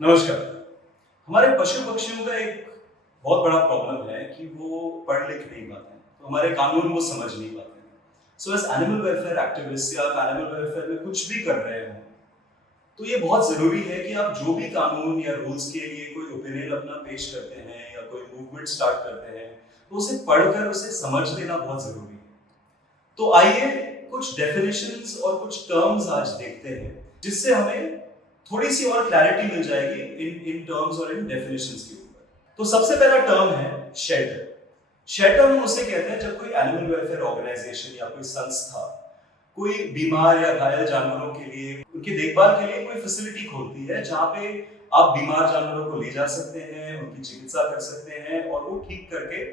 नमस्कार। हमारे पशु पक्षियों का एक बहुत बड़ा प्रॉब्लम है कि वो पढ़ लिख नहीं पाते हैं, तो हमारे कानून वो समझ नहीं पाते हैं। So as animal welfare activist या आप एनिमल वेलफेयर में कुछ भी कर रहे हो, तो ये बहुत जरूरी है कि आप जो भी कानून या रूल्स के लिए कोई ओपिनियन अपना पेश करते हैं या कोई मूवमेंट स्टार्ट करते हैं, तो उसे पढ़कर उसे समझ लेना बहुत जरूरी है। तो आइए कुछ डेफिनेशंस और कुछ टर्म्स आज देखते हैं, जिससे हमें थोड़ी सी और क्लैरिटी मिल जाएगी इन इन टर्म्स और इन डेफिनेशंस के ऊपर। तो सबसे पहला टर्म है शेल्टर। शेल्टर हम उसे कहते हैं जब कोई एनिमल वेलफेयर ऑर्गेनाइजेशन या कोई संस्था कोई बीमार या घायल जानवरों के लिए उनकी देखभाल के लिए कोई फैसिलिटी खोलती है, जहां पे आप बीमार जानवरों को ले जा सकते हैं, उनकी चिकित्सा कर सकते हैं और वो ठीक करके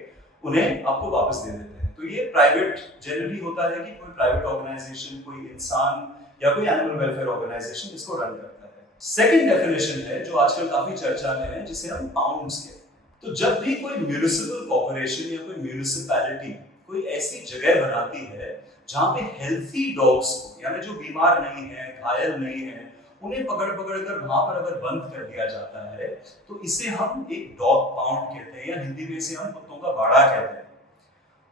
उन्हें आपको वापस दे देते हैं। तो ये प्राइवेट जनरली होता है कि कोई प्राइवेट ऑर्गेनाइजेशन, कोई इंसान या कोई एनिमल वेलफेयर ऑर्गेनाइजेशन इसको रन करता है। सेकंड डेफिनेशन है जो आजकल काफी चर्चा में है, जिसे हम पाउंड्स कहते हैं। तो जब भी कोई म्युनिसिपल कॉर्पोरेशन या कोई म्युनिसिपैलिटी कोई ऐसी जगह बनाती है जहां पे हेल्थी डॉग्स को, यानी जो बीमार नहीं है, घायल नहीं है, उन्हें पकड़ पकड़ कर वहां पर अगर बंद कर दिया जाता है, तो इसे हम एक डॉग पाउंड कहते हैं या हिंदी में इसे हम कुत्तों का बाड़ा कहते हैं।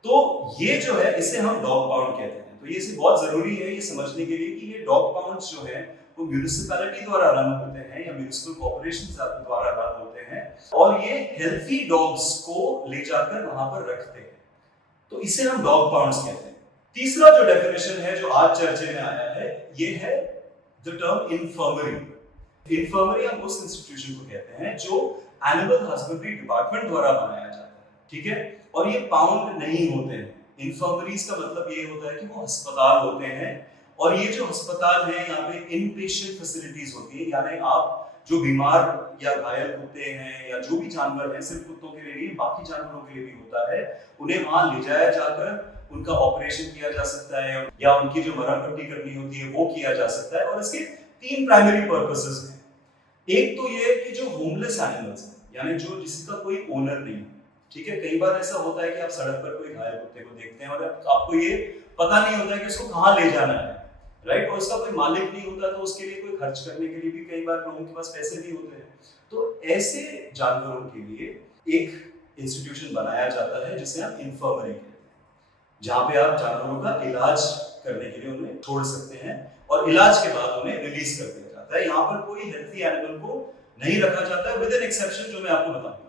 तो ये जो है इसे हम डॉग पाउंड कहते हैं। तो ये इसे बहुत जरूरी है ये समझने के लिए कि ये डॉग पाउंड्स जो है वो म्युनिसिपैलिटी द्वारा रन होते हैं या म्युनिसिपल कॉर्पोरेशन द्वारा रन होते हैं, और ये हेल्थी डॉग्स को ले जाकर वहां पर रखते हैं। तो इसे हम डॉग पाउंड्स कहते हैं। तीसरा जो डेफिनेशन है जो आज चर्चे में आया है, ये है द टर्म इन्फर्मरी। इन्फर्मरी हम उस इंस्टीट्यूशन को कहते हैं जो एनिमल हस्बेंड्री डिपार्टमेंट द्वारा बनाया जाता है, ठीक है। और ये पाउंड नहीं होते हैं। इन्फर्मरीज का मतलब ये होता है कि वो अस्पताल होते हैं, और ये जो अस्पताल है यहाँ पे इन पेशेंट फैसिलिटीज होती है, यानी आप जो बीमार या घायल कुत्ते हैं या जो भी जानवर हैं, सिर्फ कुत्तों के लिए नहीं बाकी जानवरों के लिए भी होता है, उन्हें वहां ले जाया जाकर उनका ऑपरेशन किया जा सकता है या उनकी जो मरहम पट्टी करनी होती है वो किया जा सकता है। और इसके तीन प्राइमरी पर्पसेस हैं। एक तो ये कि जो होमलेस एनिमल्स हैं, यानी जो जिसका कोई ओनर नहीं है, ठीक है। कई बार ऐसा होता है कि आप सड़क पर कोई घायल कुत्ते को देखते हैं और आपको ये पता नहीं होता है कि उसको कहाँ ले जाना है, राइट। और उसका कोई मालिक नहीं होता, तो उसके लिए कोई खर्च करने के लिए भी कई बार लोगों के पास पैसे नहीं होते हैं। तो ऐसे जानवरों के लिए एक इंस्टीट्यूशन बनाया जाता है जिसे हम इन्फर्मरी कहते हैं, जहाँ पे आप जानवरों का इलाज करने के लिए उन्हें छोड़ सकते हैं और इलाज के बाद उन्हें रिलीज कर दिया जाता है। यहाँ पर कोई हेल्थी एनिमल को नहीं रखा जाता है, विद एन एक्सेप्शन जो मैं आपको बताऊंगा।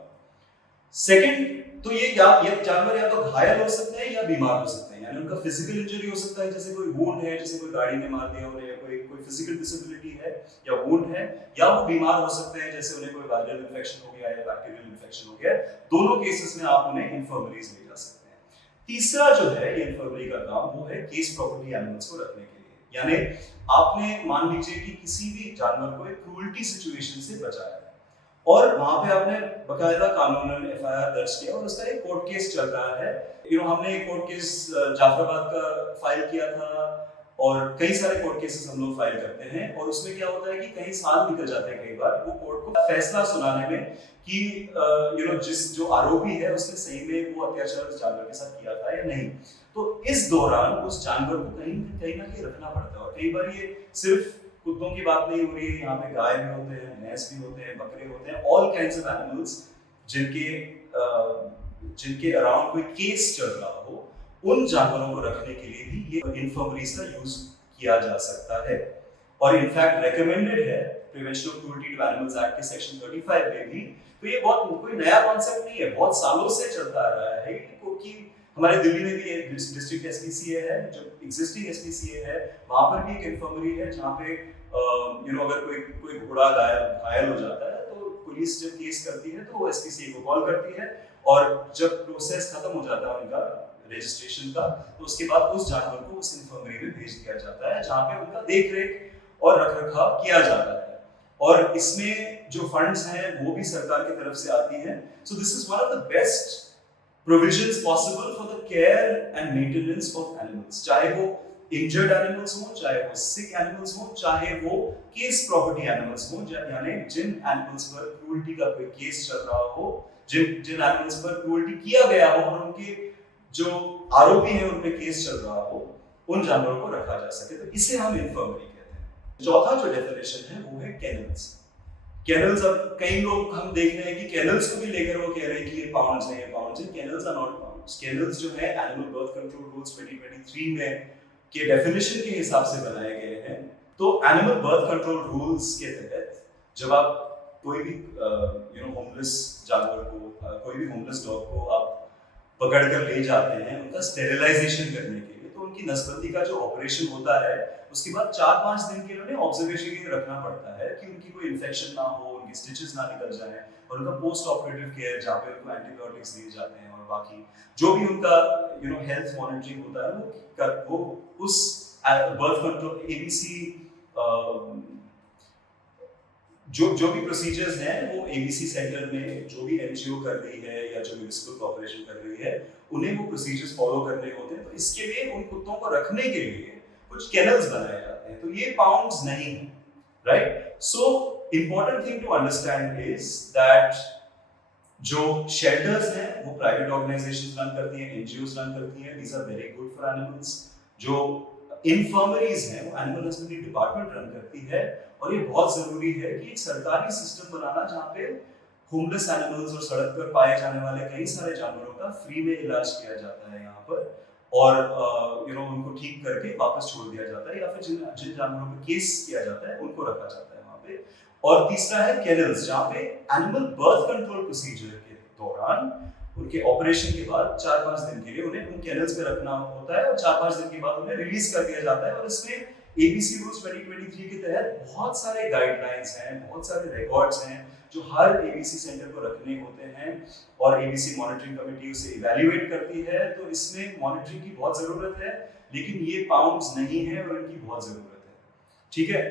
सेकंड, तो ये जानवर या तो घायल हो सकते हैं या बीमार हो सकते हैं, यानी उनका फिजिकल इंजरी हो सकता है, जैसे कोई वुंड है, जैसे कोई गाड़ी ने मार दिया उन्हें, या कोई कोई फिजिकल डिसेबिलिटी है या वुंड है, या वो बीमार हो सकते हैं, जैसे उन्हें कोई वायरल इन्फेक्शन हो गया या बैक्टीरियल इन्फेक्शन हो गया। दोनों केसेस में आप उन्हें इन्फर्मरीज ले जा सकते हैं। तीसरा जो है ये इन्फर्मरी का काम, वो है केस प्रॉपर्टी एनिमल्स को रखने के लिए, यानी आपने मान लीजिए कि किसी भी जानवर को एक क्रूअल्टी सिचुएशन से बचाया और वहां पे आपने बकायदा कानूनन एफआईआर दर्ज किया और उसका एक कोर्ट केस चल रहा है। हमने एक कोर्ट केस जाफराबाद का फाइल किया था, और कई सारे कोर्ट केसेस हम लोग फाइल करते हैं, और उसमें क्या होता है कि कई साल निकल जाते हैं कई बार वो कोर्ट को फैसला सुनाने में कि जिस जो आरोपी है उसने सही में वो अत्याचार उस जानवर के साथ किया था या नहीं। तो इस दौरान उस जानवर को कहीं ना कहीं रखना पड़ता है, और कई बार ये सिर्फ कुत्तों की बात नहीं हो रही है, यहाँ पे गाय भी होते हैं, भैंस भी होते हैं, बकरे होते हैं, ऑल काइंड्स ऑफ एनिमल्स जिनके अराउंड कोई केस चल रहा हो, उन जानवरों को रखने के लिए भी ये इन्फर्मरीज का यूज किया जा सकता है। और इनफैक्ट रेकमेंडेड है prevention of cruelty to animals act के सेक्शन 35 में भी। तो ये बहुत कोई नया कॉन्सेप्ट नहीं है, बहुत सालों से चलता आ रहा है कि हमारे दिल्ली में भी एक डिस्ट्रिक्ट एसपीसीए है, जो एग्जिस्टिंग एसपीसीए है, वहां पर भी एक इन्फर्मरी है, जहाँ पे अगर कोई घोड़ा घायल हो जाता है तो पुलिस जब केस करती है तो वो एसपीसीए को कॉल करती है, और जब प्रोसेस खत्म हो जाता है उनका रजिस्ट्रेशन का, तो उसके बाद उस जानवर को उस इन्फर्मरी में भेज दिया जाता है, जहाँ पे उनका देख रेख और रख रखाव किया जाता है। और इसमें जो फंड्स हैं वो भी सरकार की तरफ से आती हैं। So this is one of the best provisions possible for the care and maintenance of animals, चाहे वो injured animals हो, चाहे वो sick animals हो, चाहे वो case property animals हो, यानी जिन animals पर cruelty का कोई केस चल रहा हो, जिन animals पर cruelty किया गया हो और उनके जो आरोपी हैं उन पे केस चल रहा हो, उन जानवरों को रखा जा सके, तो इसे हम इन्फर्मरी कहते हैं। चौथा जो डेफिनेशन है वो है kennels। कैनल्स, अब कई लोग हम देख रहे हैं कि कैनल्स को भी लेकर वो कह रहे हैं कि ये पाउंड्स हैं, ये पाउंड्स हैं। Kennels are not pounds. Kennels जो है एनिमल बर्थ कंट्रोल रूल्स 2023 में के डेफिनेशन के हिसाब से बनाए गए हैं। तो एनिमल बर्थ कंट्रोल रूल्स के तहत जब आप कोई भी होमलेस जानवर को, कोई भी होमलेस डॉग को आप पकड़ कर ले जाते हैं उनका स्टेरिलाइजेशन करने के लिए, तो उनकी नसबंदी का जो ऑपरेशन होता है उसके बाद 4-5 दिन के लिए उन्हें ऑब्जर्वेशन के लिए रखना पड़ता है कि उनकी कोई इन्फेक्शन ना हो, उनकी स्टिचेस ना निकल जाए, और उनका पोस्ट ऑपरेटिव केयर जहाँ पे उनको एंटीबायोटिक्स दिए जाते हैं और बाकी जो भी उनका हेल्थ मॉनिटरिंग होता है वो उस बर्थ कंट्रोल एबीसी जो भी प्रोसीजर्स हैं वो एबीसी सेंटर में जो भी एनजीओ कर रही है या जो म्युनिसिपल कॉर्पोरेशन कर रही है उन्हें वो प्रोसीजर्स फॉलो करने होते हैं। तो इसके लिए उन कुत्तों को रखने के लिए कुछ केनल्स बनाए जाते हैं, तो ये पाउंड्स नहीं है, right? So important thing to understand is that जो शेल्टर्स हैं वो प्राइवेट ऑर्गेनाइजेशंस रन करती हैं, एनजीओस रन करती हैं, these are very good for animals. जो इन्फर्मरीज हैं वो एनिमल हस्बेंड्री डिपार्टमेंट रन करती है, और ये बहुत जरूरी है कि एक सरकारी सिस्टम बनाना जहाँ पे होमलेस एनिमल्स और सड़क पर पाए जाने वाले कई सारे जानवरों का फ्री में इलाज किया जाता है यहाँ पर, और उनको ठीक करके वापस छोड़ दिया जाता है, या फिर जिन जानवरों पे केस किया जाता है उनको रखा जाता है वहाँ पे। और तीसरा है केनल्स, जहाँ पे एनिमल बर्थ कंट्रोल प्रोसीजर के दौरान उनके ऑपरेशन के बाद 4-5 दिन के लिए उन्हें उन केनल्स पे रखना होता है, और 4-5 दिन के बाद उन्हें रिलीज कर दिया जाता है। और इसमें एबीसी रूल्स 2023 के तहत बहुत सारे गाइडलाइंस हैं, बहुत सारे रिकॉर्ड्स हैं जो हर एबीसी सेंटर को रखने होते हैं, और एबीसी मॉनिटरिंग कमेटी उसे इवैल्यूएट करती है। तो इसमें मॉनिटरिंग की बहुत जरूरत है, लेकिन ये पाउंड्स नहीं है और इनकी बहुत जरूरत है, ठीक है?